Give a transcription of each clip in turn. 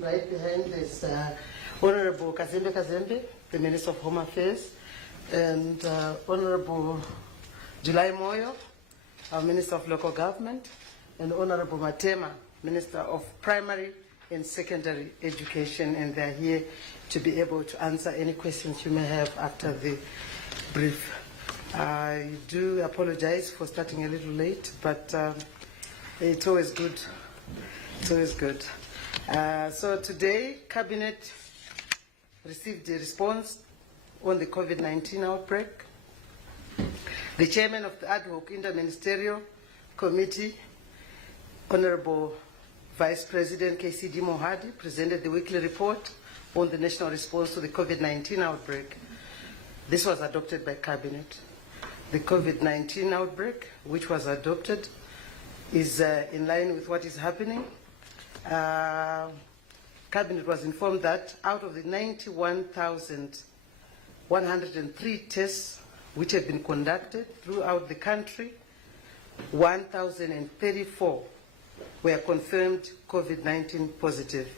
Right behind is Honorable Kazembe, the Minister of Home Affairs, and Honorable July Moyo, our Minister of Local Government, and Honorable Matema, Minister of Primary and Secondary Education, and they're here to be able to answer any questions you may have after the brief. I do apologize for starting a little late, but it's always good. It's always good. So today, Cabinet received a response on the COVID-19 outbreak. The Chairman of the Ad hoc Interministerial Committee, Honorable Vice President KCD Mohadi, presented the weekly report on the national response to the COVID-19 outbreak. This was adopted by Cabinet. The COVID-19 outbreak, which was adopted, is in line with what is happening. Cabinet was informed that out of the 91,103 tests which have been conducted throughout the country, 1,034 were confirmed COVID-19 positive.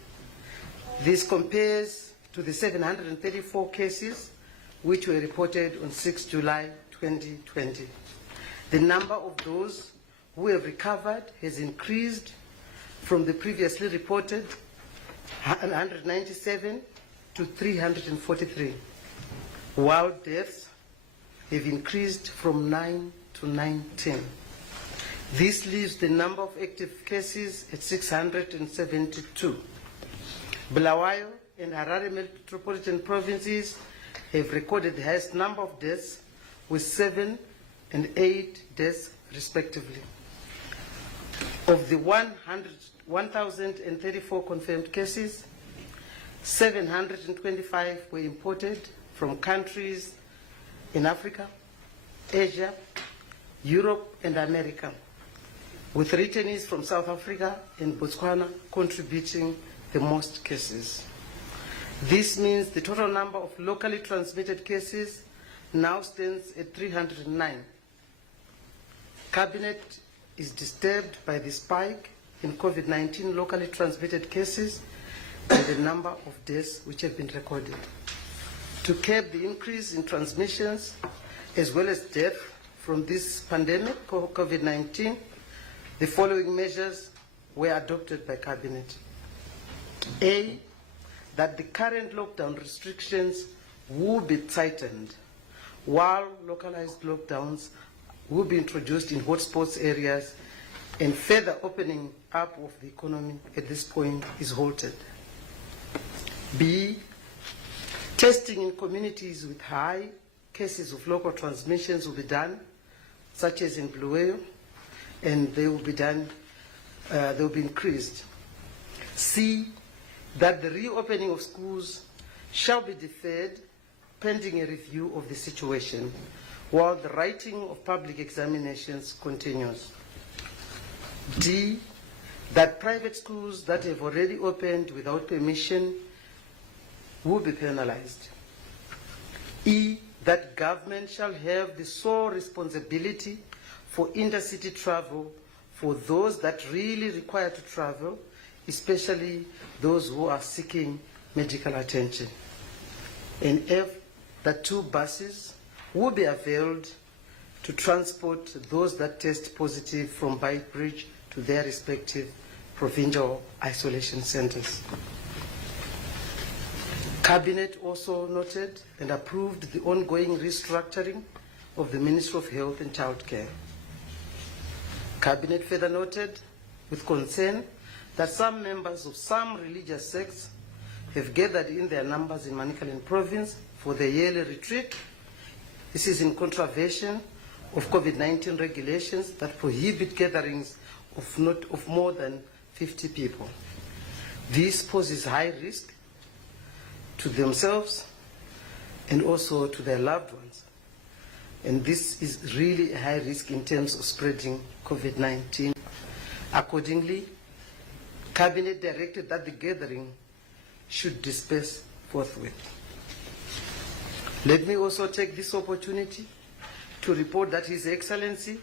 This compares to the 734 cases which were reported on 6 July 2020. The number of those who have recovered has increased from the previously reported 197 to 343, while deaths have increased from 9 to 19. This leaves the number of active cases at 672. Bulawayo and Harare metropolitan provinces have recorded the highest number of deaths, with 7 and 8 deaths respectively. Of the 1,034 confirmed cases, 725 were imported from countries in Africa, Asia, Europe, and America, with returnees from South Africa and Botswana contributing the most cases. This means the total number of locally transmitted cases now stands at 309. Cabinet is disturbed by the spike in COVID-19 locally transmitted cases and the number of deaths which have been recorded. To curb the increase in transmissions as well as death from this pandemic, COVID-19, the following measures were adopted by Cabinet. A, that the current lockdown restrictions will be tightened, while localized lockdowns will be introduced in hotspots areas, and further opening up of the economy at this point is halted. B, testing in communities with high cases of local transmissions will be done, such as in Bulawayo, and they will be done, they will be increased. C, that the reopening of schools shall be deferred pending a review of the situation, while the writing of public examinations continues. D, that private schools that have already opened without permission will be penalized. E, that government shall have the sole responsibility for intercity travel for those that really require to travel, especially those who are seeking medical attention. And F, that 2 buses will be availed to transport those that test positive from Beitbridge to their respective provincial isolation centers. Cabinet also noted and approved the ongoing restructuring of the Ministry of Health and Childcare. Cabinet further noted with concern that some members of some religious sects have gathered in their numbers in Manicaland province for the yearly retreat. This is in contravention of COVID-19 regulations that prohibit gatherings of more than 50 people. This poses high risk to themselves and also to their loved ones. And this is really a high risk in terms of spreading COVID-19. Accordingly, Cabinet directed that the gathering should disperse forthwith. Let me also take this opportunity to report that His Excellency,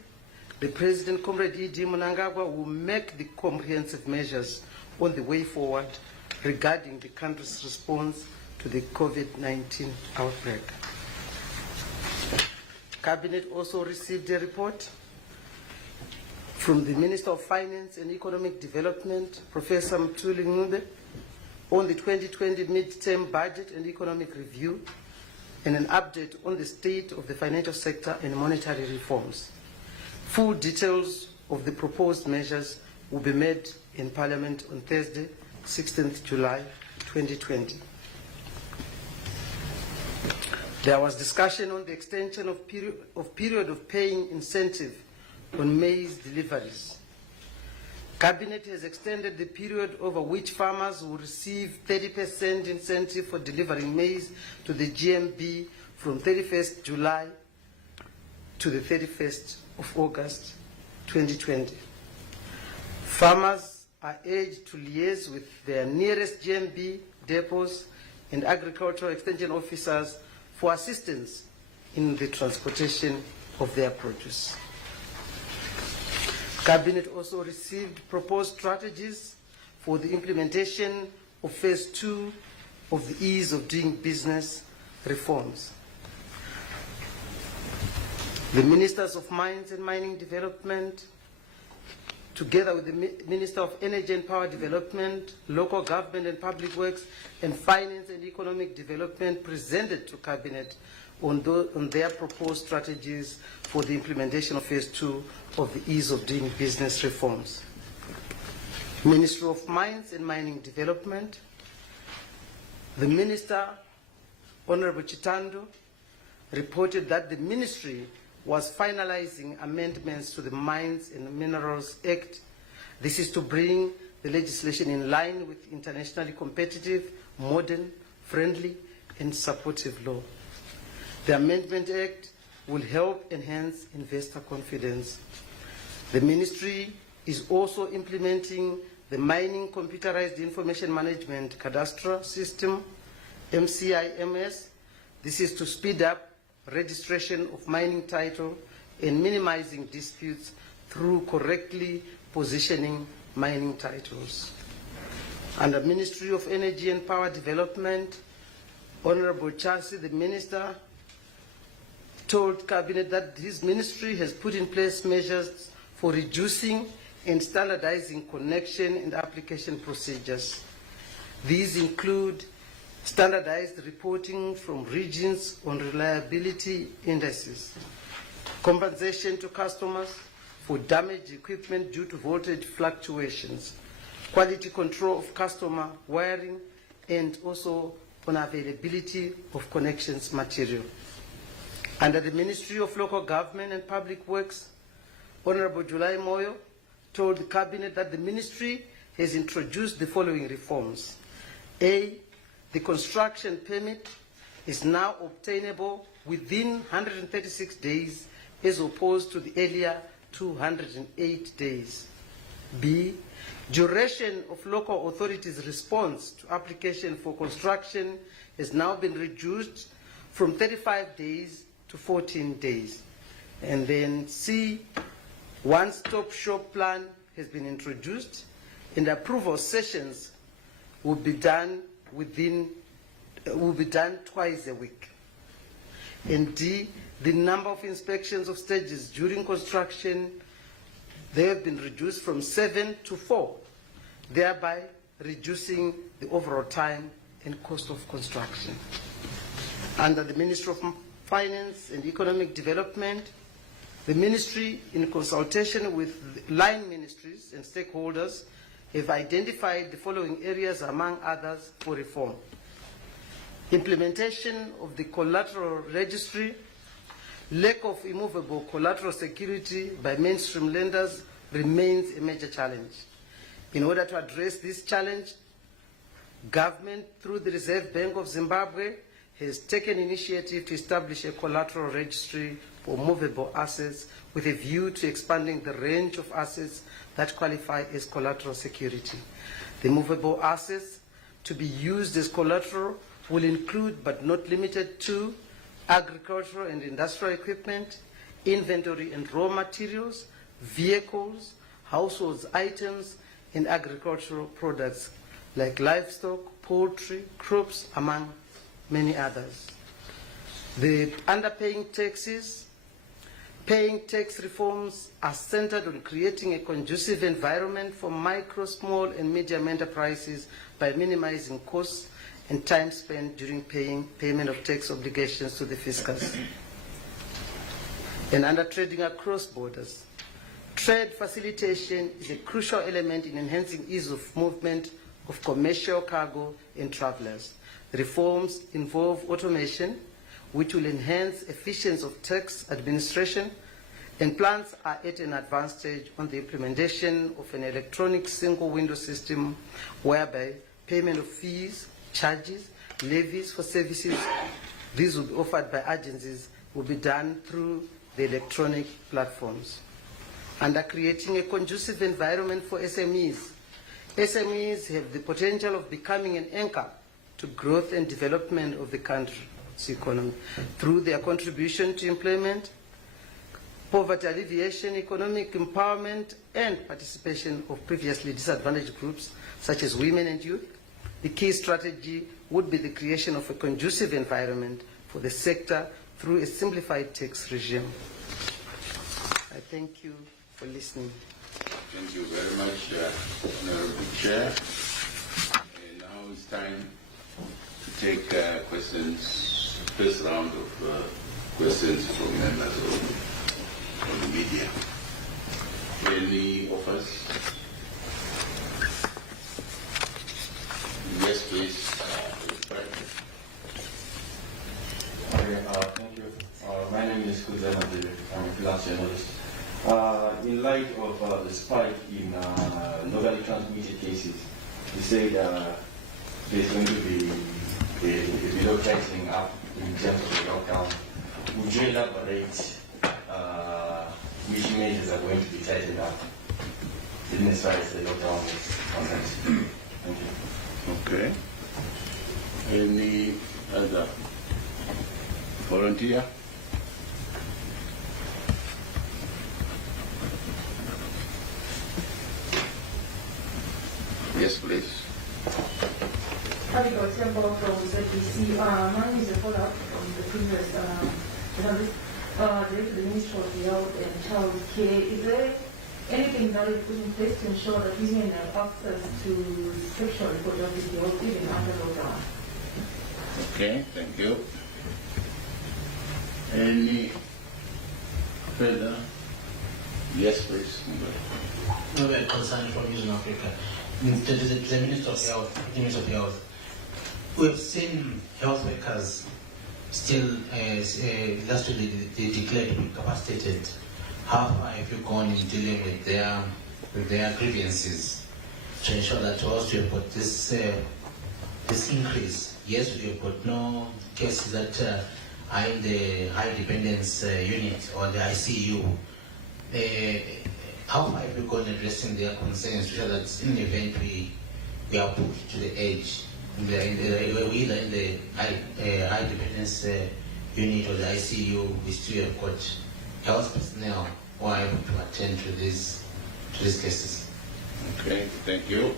the President, Comrade E.D. Mnangagwa, will make the comprehensive measures on the way forward regarding the country's response to the COVID-19 outbreak. Cabinet also received a report from the Minister of Finance and Economic Development, Professor Mthuli Ncube, on the 2020 mid-term budget and economic review, and an update on the state of the financial sector and monetary reforms. Full details of the proposed measures will be made in Parliament on Thursday, 16th July 2020. There was discussion on the extension of period of paying incentive on maize deliveries. Cabinet has extended the period over which farmers will receive 30% incentive for delivering maize to the GMB from 31st July to the 31st of August 2020. Farmers are urged to liaise with their nearest GMB depots and agricultural extension officers for assistance in the transportation of their produce. Cabinet also received proposed strategies for the implementation of phase 2 of the ease of doing business reforms. The Ministers of Mines and Mining Development, together with the Minister of Energy and Power Development, Local Government and Public Works, and Finance and Economic Development, presented to Cabinet on their proposed strategies for the implementation of phase 2 of the ease of doing business reforms. Ministry of Mines and Mining Development, the Minister, Honorable Chitando, reported that the ministry was finalizing amendments to the Mines and Minerals Act. This is to bring the legislation in line with internationally competitive, modern, friendly, and supportive law. The Amendment Act will help enhance investor confidence. The ministry is also implementing the Mining Computerized Information Management Cadastral System, MCIMS. This is to speed up registration of mining title and minimizing disputes through correctly positioning mining titles. Under Ministry of Energy and Power Development, Honorable Chasi, the Minister, told Cabinet that his ministry has put in place measures for reducing and standardizing connection and application procedures. These include standardized reporting from regions on reliability indices, compensation to customers for damaged equipment due to voltage fluctuations, quality control of customer wiring, and also on availability of connections material. Under the Ministry of Local Government and Public Works, Honorable July Moyo told the Cabinet that the ministry has introduced the following reforms. A, the construction permit is now obtainable within 136 days as opposed to the earlier 208 days. B, duration of local authorities' response to application for construction has now been reduced from 35 days to 14 days. And then C, one-stop shop plan has been introduced and approval sessions will be done twice a week. And D, the number of inspections of stages during construction, they have been reduced from 7 to 4, thereby reducing the overall time and cost of construction. Under the Ministry of Finance and Economic Development, the ministry, in consultation with line ministries and stakeholders, have identified the following areas, among others, for reform. Implementation of the collateral registry. Lack of immovable collateral security by mainstream lenders remains a major challenge. In order to address this challenge, government, through the Reserve Bank of Zimbabwe, has taken initiative to establish a collateral registry for movable assets with a view to expanding the range of assets that qualify as collateral security. The movable assets to be used as collateral will include, but not limited to, agricultural and industrial equipment, inventory and raw materials, vehicles, household items, and agricultural products like livestock, poultry, crops, among many others. The underpaying taxes. Paying tax reforms are centered on creating a conducive environment for micro, small, and medium enterprises by minimizing costs and time spent during payment of tax obligations to the fiscus. And under trading across borders. Trade facilitation is a crucial element in enhancing ease of movement of commercial cargo and travelers. The reforms involve automation, which will enhance efficiency of tax administration, and plans are at an advanced stage on the implementation of an electronic single window system whereby payment of fees, charges, levies for services, these will be offered by agencies, will be done through the electronic platforms. Under creating a conducive environment for SMEs. SMEs have the potential of becoming an anchor to growth and development of the country's economy through their contribution to employment, poverty alleviation, economic empowerment, and participation of previously disadvantaged groups such as women and youth. The key strategy would be the creation of a conducive environment for the sector through a simplified tax regime. I thank you for listening. Thank you very much, Honorable Chair. And now it's time to take questions, first round of questions from members of the media. Any of us? Yes, please. Thank you. My name is Kuzan. I'm a freelance journalist. In light of the spike in locally transmitted cases, you say there's going to be a bit of tightening up in terms of the lockdown. Would you elaborate which measures are going to be tightened up in as far as the lockdown is concerned? Thank you. Okay. Any other volunteer? Yes, please. Abigail Temple from ZBC. Mine is a follow-up from the previous related to the Ministry of Health and Child Care. Is there anything that is put in place to ensure that women have access to sexual reproductive health even after lockdown? Okay, thank you. Any further? Yes, please. No, we are concerned from Eastern Africa. The Minister of Health, we have seen health workers still, last week they declared to be capacitated. How far have you gone in dealing with their grievances to ensure that whilst we have got this increase, yes, we have got no cases that are in the high dependence unit or the ICU. How far have you gone addressing their concerns to ensure that in the event we are put to the edge, either in the high dependence unit or the ICU, we still have got health personnel who are able to attend to these cases? Okay, thank you.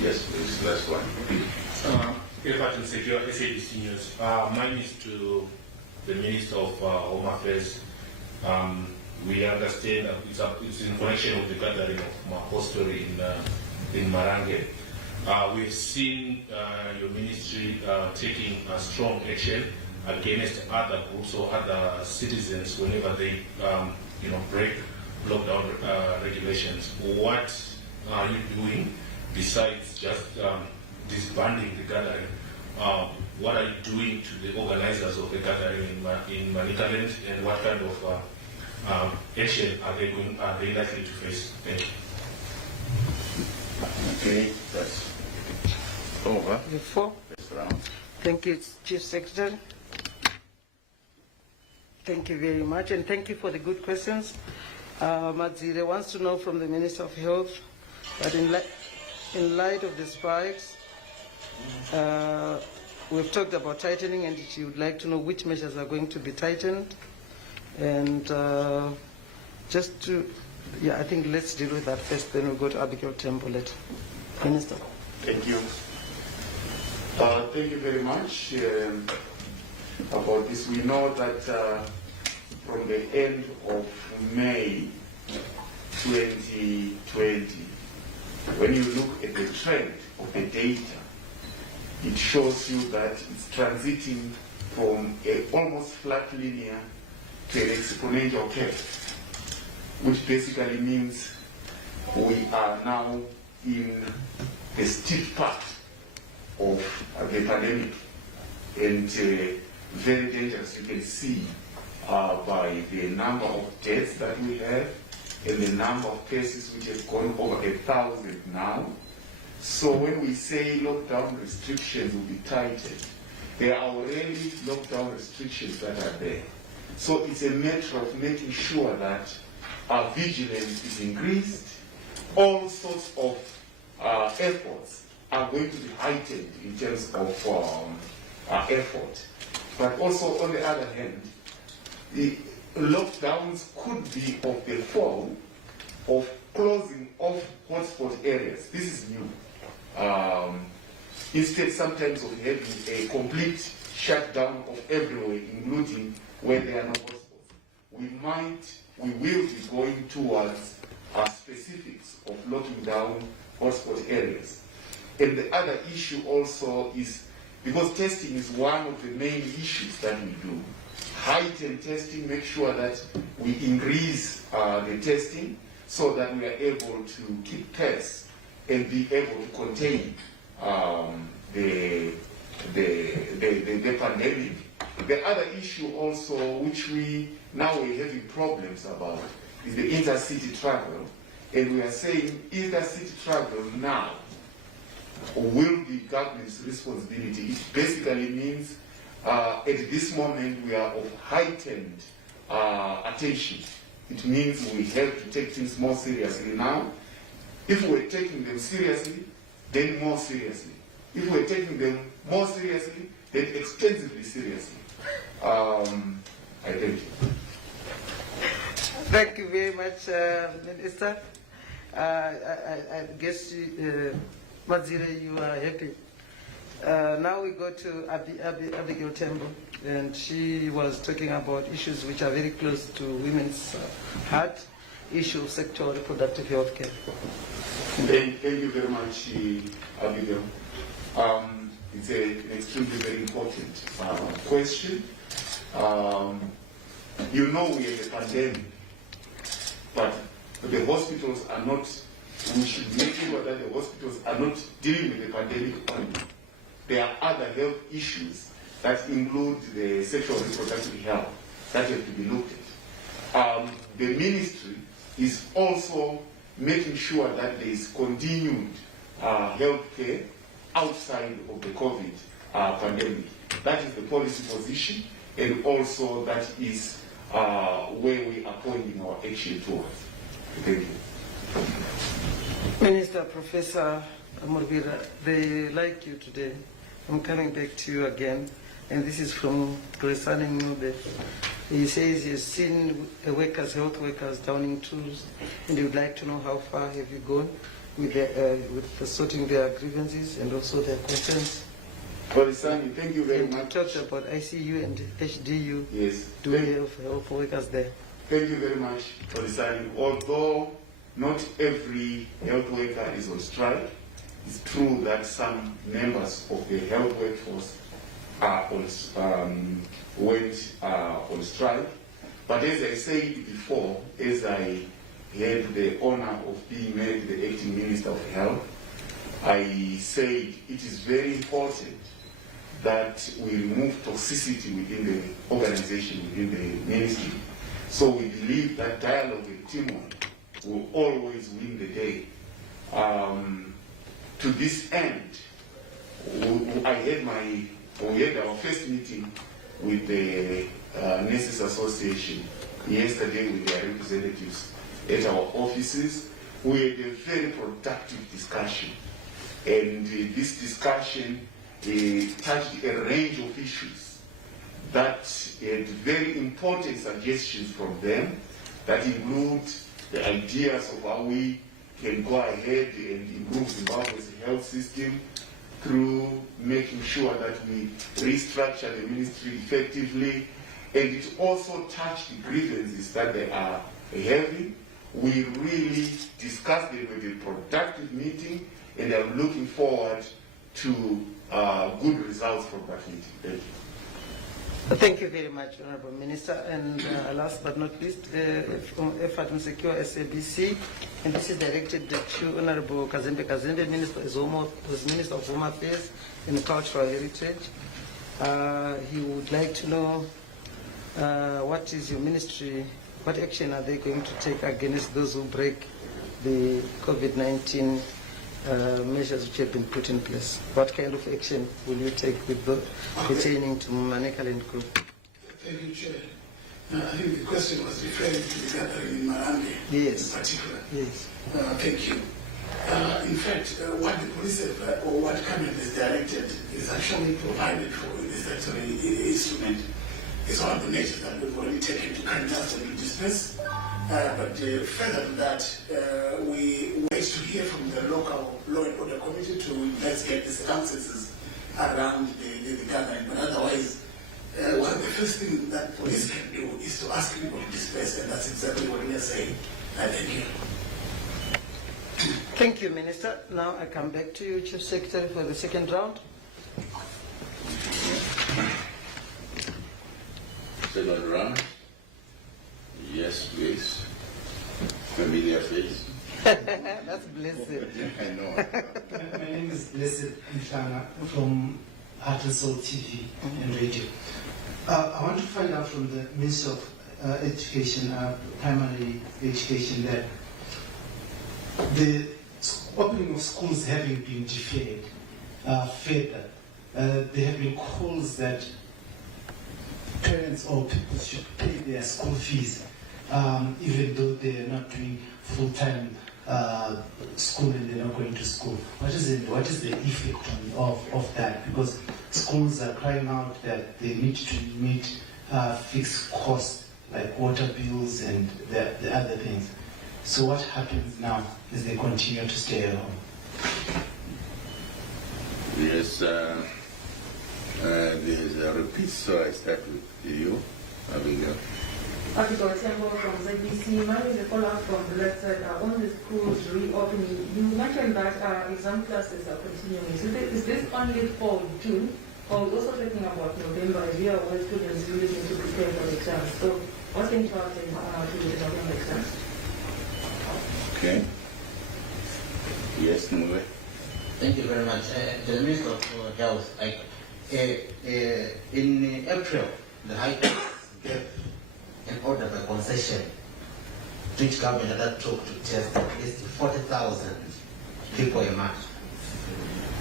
Yes, please, last one. Everton Secure, SABC News. Mine is to the Minister of Home Affairs. We understand it's in connection with the gathering of Mapostori in Marange. We've seen your ministry taking a strong action against other groups or other citizens whenever they break lockdown regulations. What are you doing besides just disbanding the gathering? What are you doing to the organizers of the gathering in Manicaland, and what kind of action are they likely to face? Thank you. Okay, that's over. Thank you, Chief Secretary. Thank you very much, and thank you for the good questions. Madzire wants to know from the Minister of Health that in light of the spikes, we've talked about tightening, and she would like to know which measures are going to be tightened. And just to, I think let's deal with that first, then we'll go to Abigail Temple later. Minister. Thank you. Thank you very much about this. We know that from the end of May 2020, when you look at the trend of the data, it shows you that it's transiting from an almost flat linear to an exponential curve, which basically means we are now in the steep part of the pandemic, and very dangerous. You can see by the number of deaths that we have and the number of cases which have gone over 1,000 now. So when we say lockdown restrictions will be tightened, there are already lockdown restrictions that are there. So it's a matter of making sure that our vigilance is increased. All sorts of efforts are going to be heightened in terms of effort. But also, on the other hand, the lockdowns could be of the form of closing off hotspot areas. This is new. Instead, sometimes of having a complete shutdown of everywhere, including where there are no hotspots. We will be going towards specifics of locking down hotspot areas. And the other issue also is, because testing is one of the main issues that we do, heighten testing, make sure that we increase the testing so that we are able to keep pace and be able to contain the pandemic. The other issue also, which we now are having problems about, is the intercity travel. And we are saying intercity travel now will be government's responsibility. It basically means at this moment we are of heightened attention. It means we have to take things more seriously now. If we're taking them seriously, then more seriously. If we're taking them more seriously, then extensively seriously. I thank you. Thank you very much, Minister. I guess, Mazire, you are happy. Now we go to Abigail Tembo, and she was talking about issues which are very close to women's heart, issue of sexual reproductive health care. Thank you very much, Abigail. It's an extremely very important question. You know we have a pandemic, but the hospitals are not, we should make sure that the hospitals are not dealing with the pandemic only. There are other health issues that include the sexual reproductive health that have to be looked at. The ministry is also making sure that there is continued health care outside of the COVID pandemic. That is the policy position, and also that is where we are pointing our action towards. Thank you. Minister, Professor Amorbira, they like you today. I'm coming back to you again, and this is from Gresani Nube. He says he's seen health workers downing tools, and he would like to know how far have you gone with sorting their grievances and also their concerns. Gresani, thank you very much. You talked about ICU and HDU. Yes. Do we have health workers there? Thank you very much, Gresani. Although not every health worker is on strike, it's true that some members of the health workforce are went on strike. But as I said before, as I had the honor of being made the acting Minister of Health, I said it is very important that we remove toxicity within the organization, within the ministry. So we believe that dialogue and teamwork will always win the day. To this end, we had our first meeting with the Nurses Association yesterday with their representatives at our offices. We had a very productive discussion, and this discussion touched a range of issues that had very important suggestions from them that include the ideas of how we can go ahead and improve Zimbabwe's health system through making sure that we restructure the ministry effectively. And it also touched the grievances that they are having. We really discussed them with a productive meeting, and I'm looking forward to good results from that meeting. Thank you. Thank you very much, Honorable Minister. And last but not least, from Effort and Secure SABC, and this is directed to Honorable Kazembe Kazembe, Minister of Home Affairs and Cultural Heritage. He would like to know what is your ministry, what action are they going to take against those who break the COVID-19 measures which have been put in place? What kind of action will you take with the pertaining to Manekal and Group? Thank you, Chair. I think the question was referring to the gathering in Marambi Yes. in particular. Yes. Thank you. In fact, what the police have, or what Cabinet has directed is actually provided for in the statutory instrument. It's one of the measures that we've already taken to kind us and to disperse. But further to that, we wait to hear from the local law and order committee to investigate the circumstances around the gathering. But otherwise, one of the first things that police can do is to ask people to disperse, and that's exactly what we are saying. Thank you. Thank you, Minister. Now I come back to you, Chief Secretary, for the second round. Second round. Yes, please. Familiar face. That's blessed. I know. My name is Blessed Mhlanga from Heart and Soul TV and radio. I want to find out from the Minister of Education, primary education, that the opening of schools having been deferred further, there have been calls that parents or people should pay their school fees, even though they are not doing full-time school and they're not going to school. What is the effect of that? Because schools are crying out that they need to meet fixed costs like water bills and the other things. So what happens now is they continue to stay at home? Yes, there's a repeat, so I start with you, Abigail. Article Temple from ZBC. Mine is a follow-up from the left side on the schools reopening. You mentioned that exam classes are continuing. Is this only for June, or we're also talking about November, as we are all students really need to prepare for the exams? So what's going to happen to the November exams? Okay. Yes, Mwe. Thank you very much. The Minister of Health, in April, the High Court gave an order by concession to each government that took to test at least 40,000 people a month.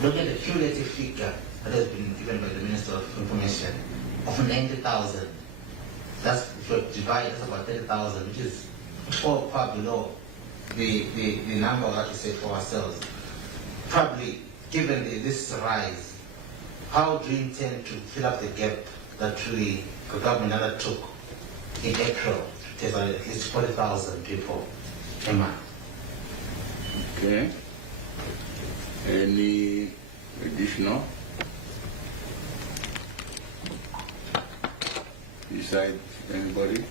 Look at the cumulative figure that has been given by the Minister of Information of 90,000. That's, if you divide, that's about 30,000, which is far below the number that we set for ourselves. Probably, given this rise, how do you intend to fill up the gap that the government undertook in April to test at least 40,000 people a month? Okay. Any additional? Beside anybody?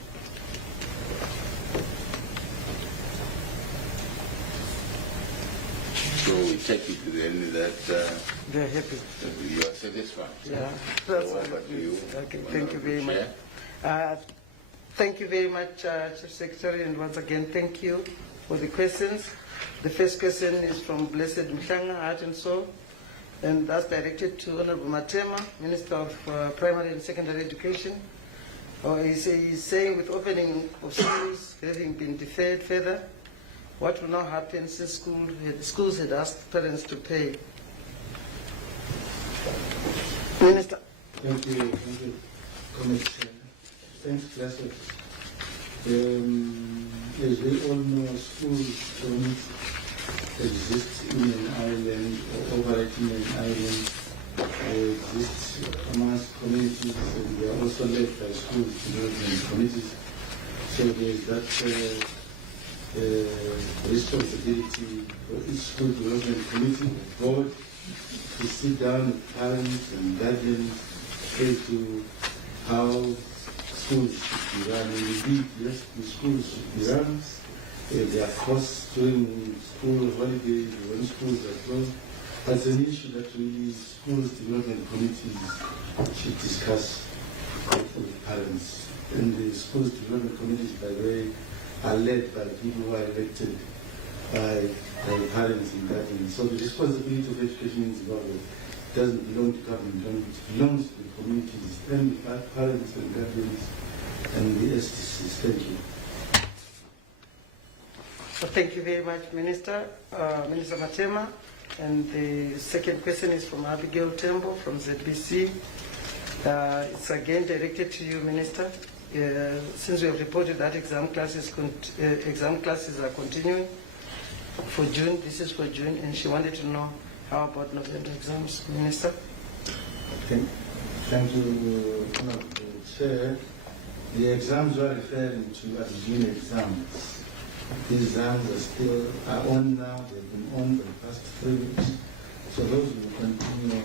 So we take it to the end that They're happy. you are satisfied. Yeah, that's So what over to you. Okay, thank you very much. Chair. Thank you very much, Chief Secretary, and once again, thank you for the questions. The first question is from Blessed Mhlanga, Heart and Soul, and that's directed to Honorable Matema, Minister of Primary and Secondary Education. He's saying with opening of schools having been deferred further, what will now happen since schools had asked parents to pay? Minister. Thank you, Commissioner. Thanks, Blessed. As we all know, schools don't exist in an island or operate in an island. They exist amongst communities, and they are also led by schools development committees. So there is that responsibility for each school development committee, the board, to sit down with parents and guardians, say to how schools should be run. And indeed, yes, the schools should be run. There are costs during school holidays when schools are closed. That's an issue that we schools development committees should discuss with parents. And the schools development committees, by the way, are led by people who are elected by parents and guardians. So the responsibility of education in Zimbabwe doesn't belong to government, it belongs to the communities and the parents and guardians and the STCs. Thank you. Well, thank you very much, Minister. Minister Matema. And the second question is from Abigail Tembo from ZBC. It's again directed to you, Minister. Since we have reported that exam classes are continuing for June, this is for June, and she wanted to know how about November exams, Minister? Thank you, Honourable Chair. The exams we are referring to as June exams. These exams are still on now. They've been on for the past 3 weeks. So those will continue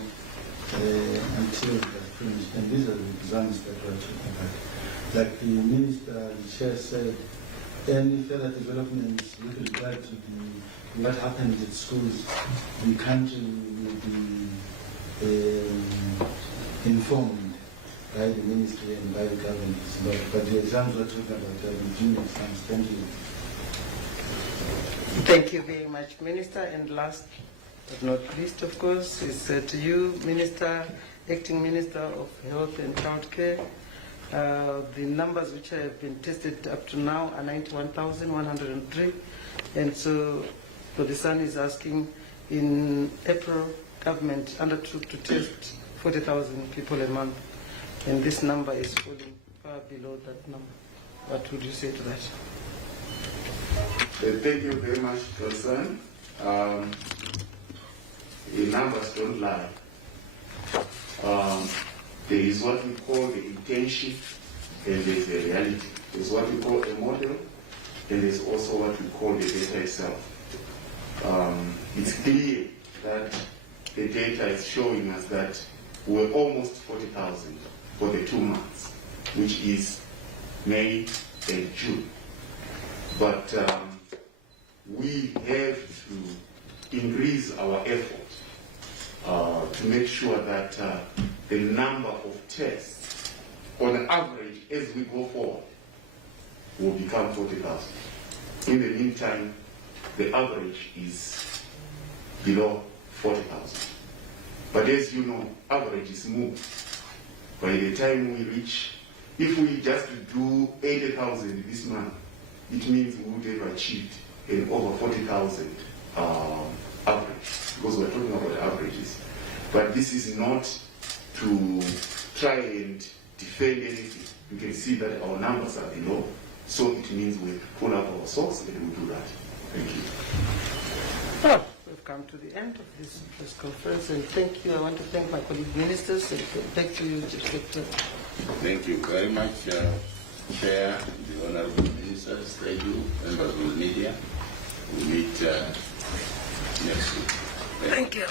until they're finished. And these are the exams that we're talking about. Like the Minister, the Chair said, any further developments with regard to what happens at schools, the country will be informed by the Ministry and by the government. But the exams we're talking about are the June exams. Thank you. Thank you very much, Minister. And last but not least, of course, is to you, Minister, Acting Minister of Health and Childcare. The numbers which have been tested up to now are 91,103. And so Lodisan is asking, in April, government undertook to test 40,000 people a month. And this number is falling far below that number. What would you say to that? Thank you very much, Concern. The numbers don't lie. There is what we call the intention, and there is the reality. There is what we call a model, and there is also what we call the data itself. It's clear that the data is showing us that we're almost 40,000 for the 2 months, which is May and June. But we have to increase our effort to make sure that the number of tests, on average, as we go forward, will become 40,000. In the meantime, the average is below 40,000. But as you know, averages move. By the time we reach, if we just do 80,000 this month, it means we would have achieved an over 40,000 average, because we're talking about averages. But this is not to try and defend anything. You can see that our numbers are below, so it means we pull up our socks and we'll do that. Thank you. Well, we've come to the end of this press conference, and thank you. I want to thank my colleague ministers, and back to you, Chief Secretary. Thank you very much, Chair, the Honourable Ministers, thank you, members of the media. We'll meet next week. Thank you.